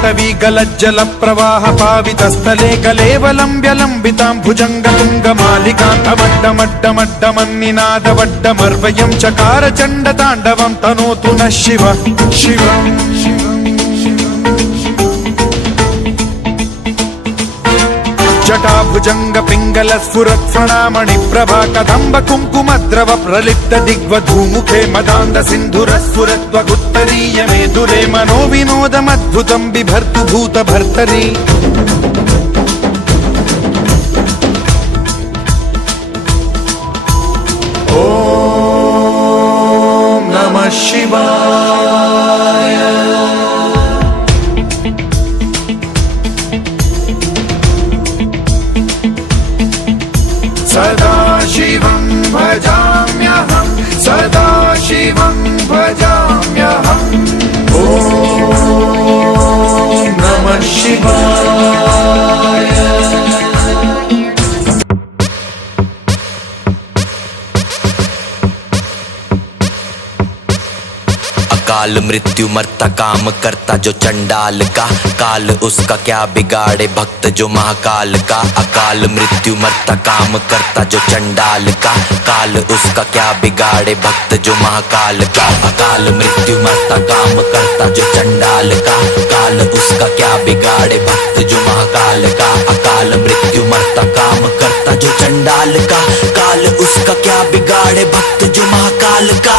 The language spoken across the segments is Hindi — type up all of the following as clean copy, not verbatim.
पाटवी गलज्जल प्रवाह पावितस्थले कलेवलम्ब्य लम्बितां भुजङ्गतुङ्गमालिकां अवड्डमड्डमड्डमन्निनादवड्डमर्वयं चकार चण्डताण्डवं तनोतु नः शिव शिवम् जटाभुजंग पिंगल स्फुरत्फणामणि प्रभा कदम्ब कुंकुमद्रव प्रलिप्त दिग्वधूमुखे मदान्द सिन्धुर स्फुरत्वगुत्तरीय मेदुरे मनो विनोदमद्भुतं बिभर्तु भूत भर्तरि ॐ नमः शिवाय। सदा शिवं भजाम्यहं सदा शिवं भजाम्यहम् ॐ नमः शिवाय। काल मृत्यु मरता काम करता जो चंडाल का, काल उसका क्या बिगाड़े भक्त जो महाकाल का। अकाल मृत्यु मरता काम करता जो चंडाल का, काल उसका क्या बिगाड़े भक्त जो महाकाल का। अकाल मृत्यु मरता काम करता जो चंडाल का, काल उसका क्या बिगाड़े भक्त जो महाकाल का। अकाल मृत्यु मरता काम करता जो चंडाल का, काल उसका क्या बिगाड़े भक्त जो महाकाल का।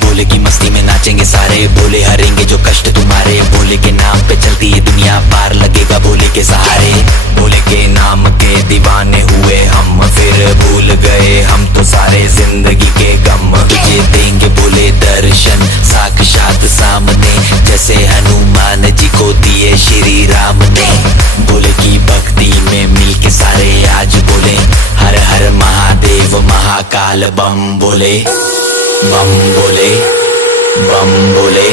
भोले की मस्ती में नाचेंगे सारे, भोले हरेंगे जो कष्ट तुम्हारे। भोले के नाम पे चलती है दुनिया, पार लगेगा भोले के सहारे। भोले के नाम के दीवाने हुए हम, फिर भूल गए हम तो सारे जिंदगी के गम। तुझे देंगे भोले दर्शन साक्षात सामने, जैसे हनुमान जी को दिए श्री राम ने। भोले की भक्ति में मिलके सारे आज बोले, हर हर महादेव महाकाल बम बोले। बम बोले बम बोले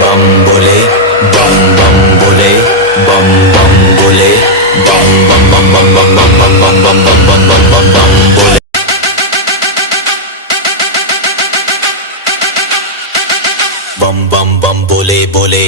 बम बोले बम बम बोले बम बम बोले बम बम बम बम बम बम बम बम बम बम बम बम बम बम बोले। बम बम बम बोले बोले।